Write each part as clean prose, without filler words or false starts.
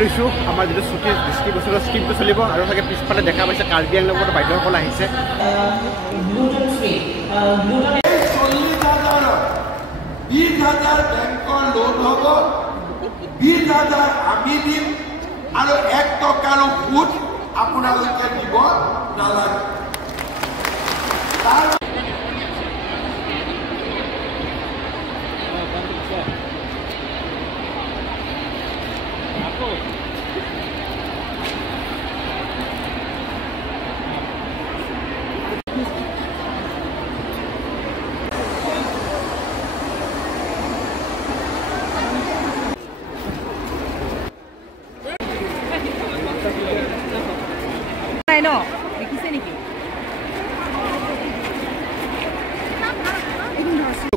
লৈছোঁ আমাৰ যিটো ছুটীৰ ডিষ্ট্ৰিবিউচনৰ স্কিমটো চলিব আৰু চাগে পিছফালে দেখা পাইছে কাৰ্বি আংলঙৰ বাইদেউসকল আহিছে 20,000 বেংকৰ লোন হ'ব 20,000 আমি দিম আৰু 1 টকাৰো সুদ আপোনালোকে দিব নালাগে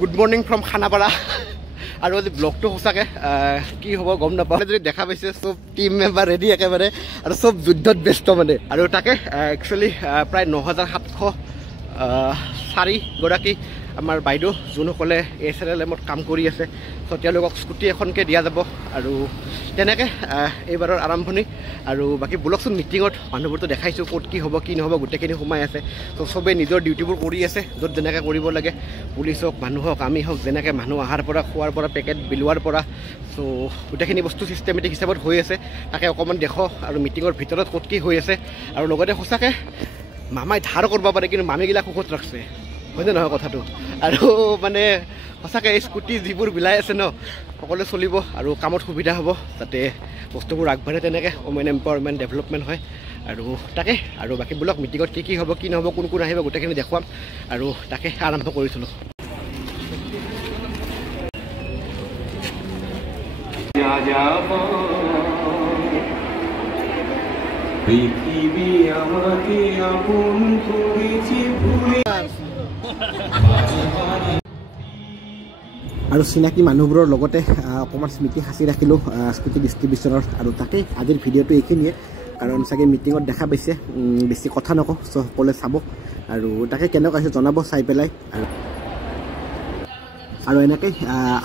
গুড মৰ্নিং ফ্ৰম খানাপাৰা আৰু আজি ব্লগটো সঁচাকৈ কি হ'ব গম নাপাওঁ যদি দেখা পাইছে চব টিম মেম্বাৰ ৰেডি একেবাৰে আৰু চব যুদ্ধত ব্যস্ত মানে আৰু তাকে একচুৱেলি প্ৰায় 9,704গৰাকী আমাৰ বাইদেউ যোনসকলে SLMত কাম কৰি আছে চ' তেওঁলোকক স্কুটি এখনকৈ দিয়া যাব আৰু তেনেকৈ এইবাৰৰ আৰম্ভণি আৰু বাকী বলকচোন মিটিঙত মানুহবোৰতো দেখাইছোঁ ক'ত কি হ'ব কি নহ'ব গোটেইখিনি সোমাই আছে ত' চবেই নিজৰ ডিউটিবোৰ কৰি আছে য'ত যেনেকৈ কৰিব লাগে পুলিচ হওক মানুহ হওক আমি হওক যেনেকৈ মানুহ অহাৰ পৰা খোৱাৰ পৰা পেকেট বিলোৱাৰ পৰা চ' গোটেইখিনি বস্তু ছিষ্টেমেটিক হিচাপত হৈ আছে তাকে অকণমান দেখো আৰু মিটিঙৰ ভিতৰত ক'ত কি হৈ আছে আৰু লগতে সঁচাকৈ মামাই ধাৰ কৰিব পাৰে কিন্তু মামীগিলাক সুখত ৰাখছে হয়নে নহয় কথাটো আৰু মানে সঁচাকৈ এই স্কুটি যিবোৰ বিলাই আছে ন সকলোৱে চলিব আৰু কামত সুবিধা হ'ব যাতে বস্তুবোৰ আগবাঢ়ে তেনেকৈ ওমেন এম্পাৱাৰমেণ্ট ডেভেলপমেণ্ট হয় আৰু তাকে আৰু বাকীবিলাক মিটিঙত কি হ'ব কি নহ'ব কোন কোন আহিব গোটেইখিনি দেখুৱাম আৰু তাকে আৰম্ভ কৰিছিলোঁ পৃথিবী আমাকে আপন কৰেছে ভুলে আৰু চিনাকি মানুহবোৰৰ লগতে অকণমান স্মৃতি সাঁচি ৰাখিলোঁ স্কুটি ডিষ্ট্ৰিবিউচনৰ আৰু তাকেই আজিৰ ভিডিঅ'টো এইখিনিয়ে কাৰণ চাগে মিটিঙত দেখা পাইছে বেছি কথা নকওঁ চ' সকলোৱে চাব আৰু তাকে কেনেকুৱা হৈছে জনাব চাই পেলাই আৰু এনেকৈ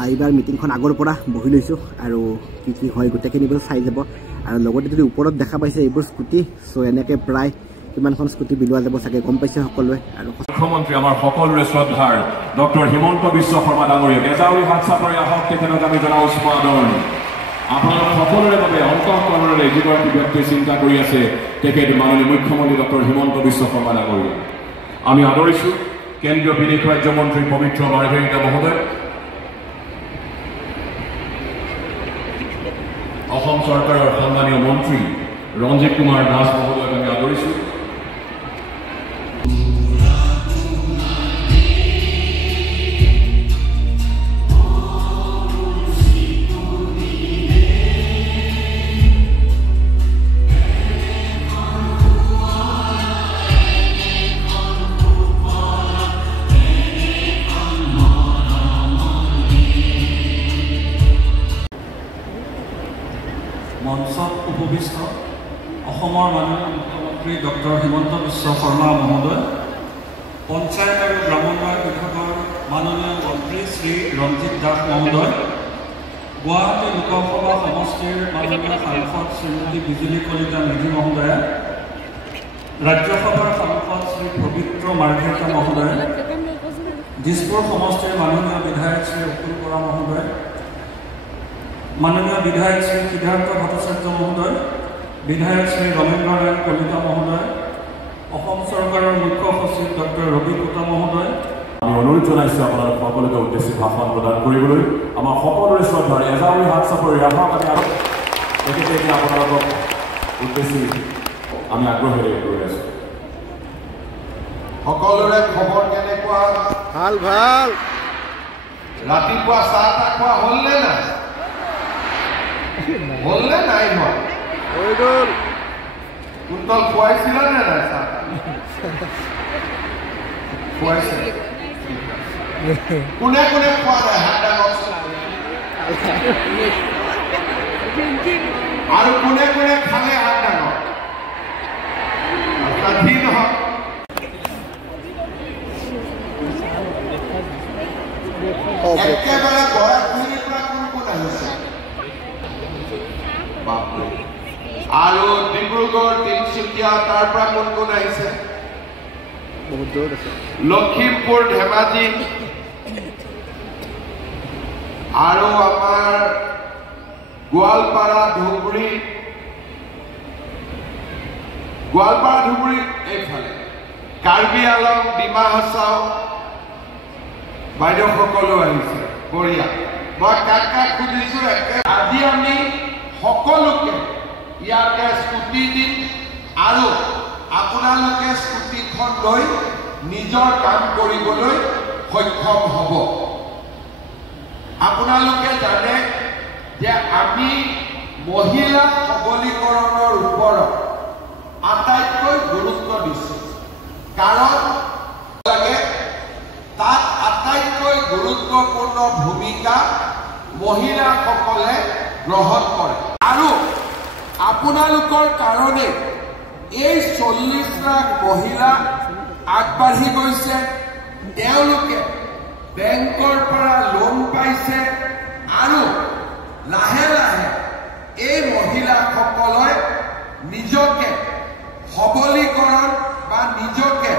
এইবাৰ মিটিংখন আগৰ পৰা বহি লৈছোঁ আৰু কি কি হয় গোটেইখিনিবোৰ চাই যাব আৰু লগতে যদি ওপৰত দেখা পাইছে এইবোৰ স্কুটি চ' এনেকৈ প্ৰায় কিমানখন স্কুটি বিলোৱা যাব চাগে গম পাইছে সকলোৱে আৰু মুখ্যমন্ত্ৰী আমাৰ সকলোৰে শ্ৰদ্ধাৰ ডক্টৰ হিমন্ত বিশ্ব শৰ্মা ডাঙৰীয়াক এজাউৰি হাত চাপৰি আহক তেখেতক আমি জনাইছোঁ আদৰণি আপোনালোক সকলোৰে বাবে অন্তঃকৰণেৰে যিগৰাকী ব্যক্তিয়ে চিন্তা কৰি আছে তেখেত মাননীয় মুখ্যমন্ত্ৰী ডক্টৰ হিমন্ত বিশ্ব শৰ্মা ডাঙৰীয়াক আমি আদৰিছোঁ কেন্দ্ৰীয় বিদেশ ৰাজ্যমন্ত্ৰী পবিত্ৰ মাৰ্ঘেৰিটা মহোদয় অসম চৰকাৰৰ সন্মানীয় মন্ত্ৰী ৰঞ্জিত কুমাৰ দাস মহোদয়ক আমি আদৰিছোঁ মঞ্চত উপবিষ্ট অসমৰ মাননীয় মুখ্যমন্ত্ৰী ডক্টৰ হিমন্ত বিশ্ব শৰ্মা মহোদয় পঞ্চায়ত আৰু গ্ৰামোন্নয়ন বিভাগৰ মাননীয় মন্ত্ৰী শ্ৰী ৰঞ্জিত দাস মহোদয় গুৱাহাটী লোকসভা সমষ্টিৰ মাননীয় সাংসদ শ্ৰীমতী বিজুলী কলিতা নিধি মহোদয়া ৰাজ্যসভাৰ সাংসদ শ্ৰী পবিত্ৰ মাৰ্ঘেৰিটা মহোদয় দিছপুৰ সমষ্টিৰ মাননীয় বিধায়ক শ্ৰী অতুল বৰা মহোদয় মাননীয় বিধায়ক শ্ৰী সিদ্ধাৰ্থ ভট্টাচাৰ্য মহোদয় বিধায়ক শ্ৰী ৰমেন্দ্ৰ নাৰায়ণ কলিতা মহোদয় অসম চৰকাৰৰ মুখ্য সচিব ডক্টৰ ৰবি কোটা মহোদয় আমি অনুৰোধ জনাইছোঁ আপোনালোক সকলোকে উদ্দেশ্যি ভাষণ প্ৰদান কৰিবলৈ আমাৰ সকলোৰে শ্ৰদ্ধাৰ এজাউৰি হাত চাপৰি আহক আমি তেখেতে এতিয়া আপোনালোকক উদ্দেশ্যি আমি আগ্ৰহেৰে গৈ আছোঁ সকলোৰে খবৰ কেনেকুৱা ভাল ভাল ৰাতিপুৱা চাহ তাহ খোৱা হ'লনে নাই হ'লনে নাই হোৱা হৈ গ'ল কুন্তল খুৱাইছিলা নে নাই চাহ খুৱাইছে কোনে কোনে খোৱা নাই হাত ডাঙৰচোন আৰু কোনে কোনে খালে হাত ডাঙৰ সাধী নহওক একেবাৰে বৰা পুৰীৰ পৰা কোন কোন আহিছে বাপৰে আৰু ডিব্ৰুগড় তিনিচুকীয়া তাৰ পৰা কোন কোন আহিছে বহুত দূৰত আছে লখিমপুৰ ধেমাজি আৰু আমাৰ গোৱালপাৰা ধুবুৰী এইফালে কাৰ্বি আলং ডিমা হাছাও বাইদেউসকলো আহিছে বঢ়িয়া মই কাক কাক সুধিছো আজি আমি সকলোকে ইয়াতে স্কুটি দিম আৰু আপোনালোকে স্কুটিখন লৈ নিজৰ কাম কৰিবলৈ সক্ষম হ'ব আপোনালোকে জানে যে আমি মহিলা সবলীকৰণৰ ওপৰত আটাইতকৈ গুৰুত্ব দিছোঁ কাৰণ লাগে তাত আটাইতকৈ গুৰুত্বপূৰ্ণ ভূমিকা মহিলাসকলে গ্ৰহণ কৰে আৰু আপোনালোকৰ কাৰণে এই 40 লাখ মহিলা আগবাঢ়ি গৈছে তেওঁলোকে বেংকৰ পৰা লোন পাইছে আৰু লাহে লাহে এই মহিলাসকলে নিজকে সবলীকৰণ বা নিজকে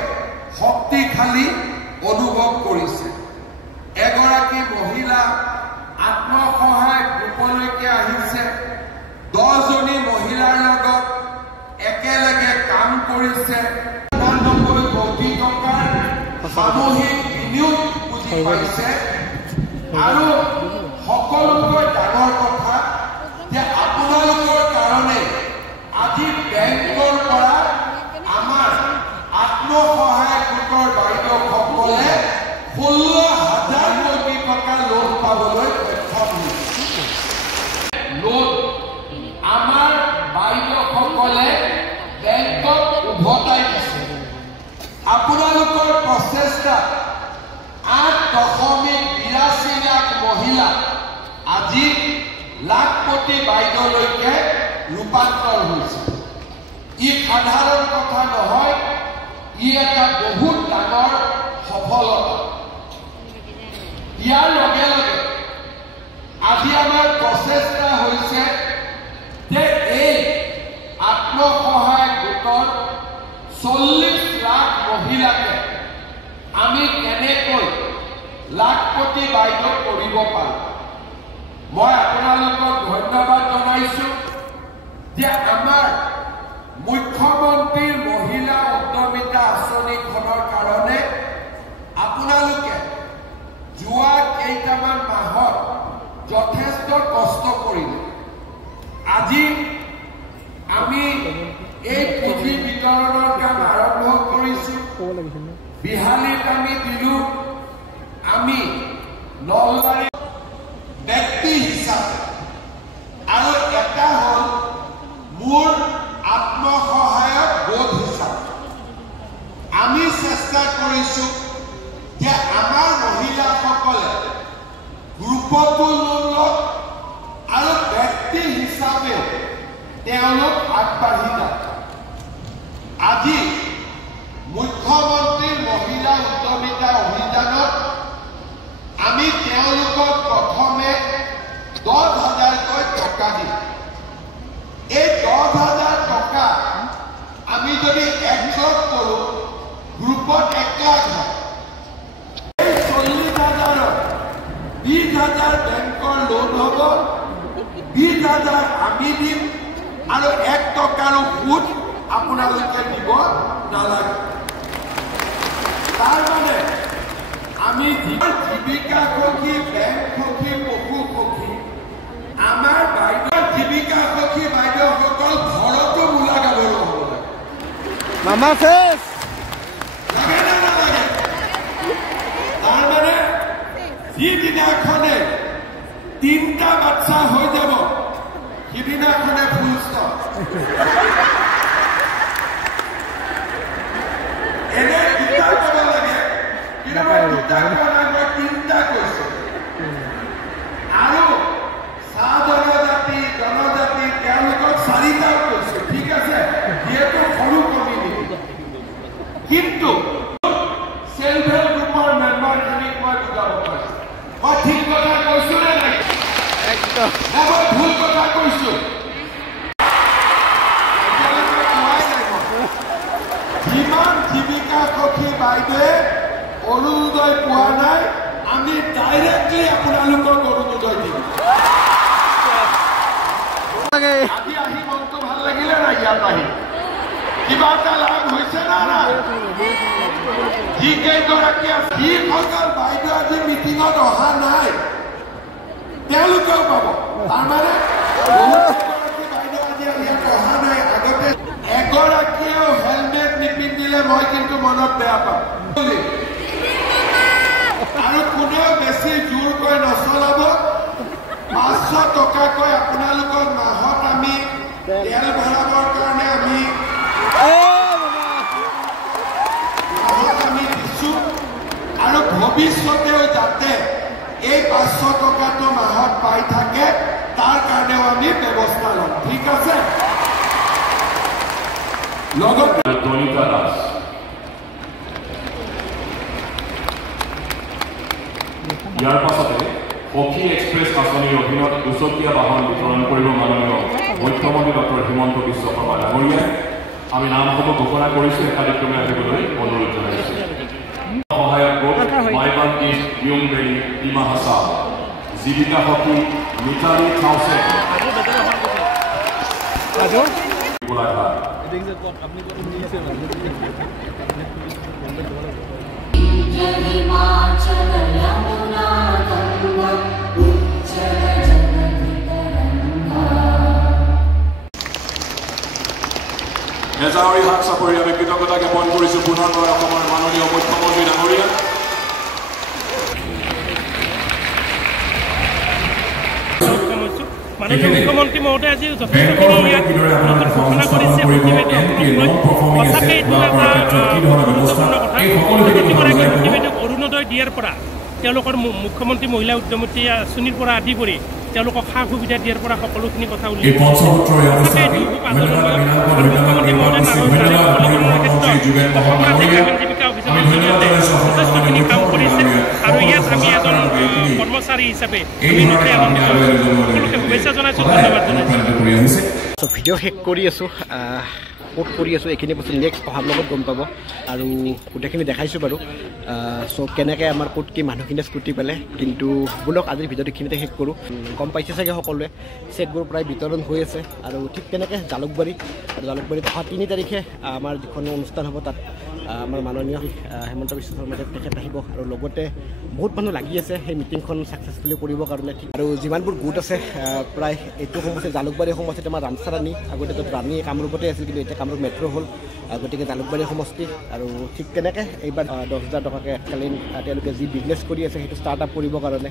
শক্তিশালী অনুভৱ কৰিছে এগৰাকী মহিলা আত্মসহায়ক গোটলৈকে আহিছে 10 জনী মহিলাৰ লগত একেলগে কাম কৰিছে 99 কোটি টকাৰ সামূহিক বিনিয়োগ পুঁজি পাইছে আৰু সকলোতকৈ ডাঙৰ কথা যে আপোনালোকৰ কাৰণে আজি বেংকৰ পৰা আমাৰ আত্মসহায়ক গোটৰ বাইদেউসকলে 16,000 কোটি টকা লোন পাবলৈ সক্ষম হৈছে লোন আমাৰ বাইদেউসকলে বেংকক উভতাই দিছে আপোনালোকৰ প্ৰচেষ্টা 8.82 লাখ মহিলা আজি লাখপতি বাইদেউলৈকে ৰূপান্তৰ হৈছে ই সাধাৰণ কথা নহয় ই এটা বহুত ডাঙৰ সফলতা ইয়াৰ লগে লগে আজি আমাৰ প্ৰচেষ্টা হৈছে যে এই আত্মসহায়ক গোটৰ 40 লাখ মহিলাকে আমি কেনেকৈ লাখপতি বাইদেউ কৰিব পাৰোঁ মই আপোনালোকক ধন্যবাদ জনাইছোঁ যে আমাৰ মুখ্যমন্ত্ৰীৰ মহিলা উদ্যমিতা আঁচনিখনৰ কাৰণে আপোনালোকে যোৱা কেইটামান মাহত যথেষ্ট কষ্ট কৰিলে আজি আমি এই পুঁজি বিতৰণৰ কাম আৰম্ভ কৰিছোঁ বিহালীত আমি দিলোঁ আমি নলবাৰী ব্যক্তি হিচাপে আৰু এটা হ'ল মোৰ আত্মসহায়ক গোট হিচাপে আমি চেষ্টা কৰিছোঁ যে আমাৰ মহিলাসকলে গ্ৰুপতো লোন লওক আৰু ব্যক্তি হিচাপে তেওঁলোক আগবাঢ়ি যাওক আজি মুখ্যমন্ত্ৰীৰ মহিলা উদ্যমিতা অভিযানত আমি তেওঁলোকক প্ৰথমে 10,000কৈ টকা দিম এই 10,000 টকা আমি যদি একজোট কৰোঁ গ্ৰুপত 1 লাখ হয় এই 40,000ৰ 20,000 বেংকৰ লোন হ'ব 20,000 আমি দিম আৰু 1 টকাৰো সুদ আপোনালোকে দিব নালাগে তাৰ মানে আমি জীৱিকা সখী বেংক সখী পশু সখী আমাৰ বাইদেউ জীৱিকা সখী বাইদেউসকল ঘৰতো মূলা গাব নহ'ব মামা ফেচ লাগে নে নালাগে তাৰমানে যিদিনাখনে 3টা বাচ্চা হৈ যাব সিদিনাখনে ফুল ষ্টপ এনে 2টা ক'ব লাগে কিন্তু মই 2টা কোৱা নাই মই 3টা কৈছোঁ আৰু চাহ জনজাতি তেওঁলোকক 4টাও কৈছোঁ ঠিক আছে যিহেতু সৰু কমিউনিটি কিন্তু সেলফ হেল্প গ্ৰুপৰ মেম্বাৰখিনিক মই বুজাব পাৰিছোঁ মই ঠিক কথা কৈছোঁ নে নাই একদম মই ভুল কথা কৈছোঁ লাগে আজি আহি মনটো ভাল লাগিলে না ইয়াত আহি কিবা এটা লাভ হৈছে না না যি কেইগৰাকী আছে যিসকল বাইদেউ আজি মিটিঙত অহা নাই তেওঁলোকেও পাব তাৰমানে বহুতগৰাকী বাইদেউ আজি ইয়াত অহা নাই আগতে এগৰাকীয়েও হেলমেট নিপিন্ধিলে মই কিন্তু মনত বেয়া পাম আৰু কোনেও বেছি জোৰকৈ নচলাব 500 টকাকৈ আপোনালোকৰ মাহত আমি তেল ভৰাবৰ কাৰণে আমি দিছোঁ আৰু ভৱিষ্যতেও যাতে এই 500 টকাটো মাহত পাই থাকে তাৰ কাৰণেও আমি ব্যৱস্থা ল'ম ঠিক আছে লগতে দনিতা দাস ইয়াৰ পাছতে সখী এক্সপ্ৰেছ আঁচনিৰ অধীনত দুচকীয়া বাহন বিতৰণ কৰিব মাননীয় মুখ্যমন্ত্ৰী ডক্টৰ হিমন্ত বিশ্ব শৰ্মা ডাঙৰীয়াই আমি নামসমূহ ঘোষণা কৰিছোঁ একাধিক্ৰমে আহিবলৈ অনুৰোধ জনাইছোঁ সহায়ক গোট মাইবান ইষ্ট বিয়ংবেৰী ডিমা হাছা জীৱিকা সখী মিতালী চাউচে গোলাঘাট হেজাউৰী হাত চাপৰি আমি কৃতজ্ঞতা জ্ঞাপন কৰিছোঁ পুনৰবাৰ অসমৰ মাননীয় মুখ্যমন্ত্ৰী ডাঙৰীয়া মাননীয় মুখ্যমন্ত্ৰী মহোদয় আজি যথেষ্টখিনি ইয়াত ঘোষণা কৰিছে সঁচাকৈ এইটো এটা গুৰুত্বপূৰ্ণ কথা প্ৰতিগৰাকী প্ৰতিবেদক অৰুণোদয় দিয়াৰ পৰা তেওঁলোকৰ মুখ্যমন্ত্ৰী মহিলা উদ্যমতী আঁচনিৰ পৰা আদি কৰি তেওঁলোকক সা সুবিধা দিয়াৰ পৰা সকলোখিনি কথা উল্লেখ জীৱিকা অভিযানৰ জৰিয়তে যথেষ্টখিনি কাম কৰিছে আৰু ইয়াত আমি এজন কৰ্মচাৰী হিচাপে আমি নথৈ আনন্দিত সকলোকে শুভেচ্ছা জনাইছোঁ ধন্যবাদ জনাইছোঁ ভিডিঅ' শেষ কৰি আছোঁ পোষ্ট কৰি আছোঁ এইখিনি বস্তু নেক্সট অহাৰ লগত গম পাব আৰু গোটেইখিনি দেখাইছোঁ বাৰু চ' কেনেকৈ আমাৰ ক'ত কি মানুহখিনিয়ে স্কুটি পালে কিন্তু বোলক আজিৰ ভিডিঅ'টো এইখিনিতে শেষ কৰোঁ গম পাইছে চাগে সকলোৱে চেকবোৰ প্ৰায় বিতৰণ হৈ আছে আৰু ঠিক তেনেকৈ জালুকবাৰীত অহা 3 তাৰিখে আমাৰ যিখন অনুষ্ঠান হ'ব তাত আমাৰ মাননীয় হিমন্ত বিশ্ব শৰ্মা তেখেত আহিব আৰু লগতে বহুত মানুহ লাগি আছে সেই মিটিংখন ছাকচেছফুলি কৰিবৰ কাৰণে ঠিক আৰু যিমানবোৰ গোট আছে প্ৰায় এইটো সমষ্টি জালুকবাৰী সমষ্টিত আমাৰ ৰামচাৰাণী আগতে য'ত ৰাণী কামৰূপতে আছিল কিন্তু এতিয়া কামৰূপ মেট্ৰ' হ'ল গতিকে জালুকবাৰী সমষ্টি আৰু ঠিক তেনেকৈ এইবাৰ 10,000 টকাকৈ এককালীন তেওঁলোকে যি বিজনেছ কৰি আছে সেইটো ষ্টাৰ্ট আপ কৰিবৰ কাৰণে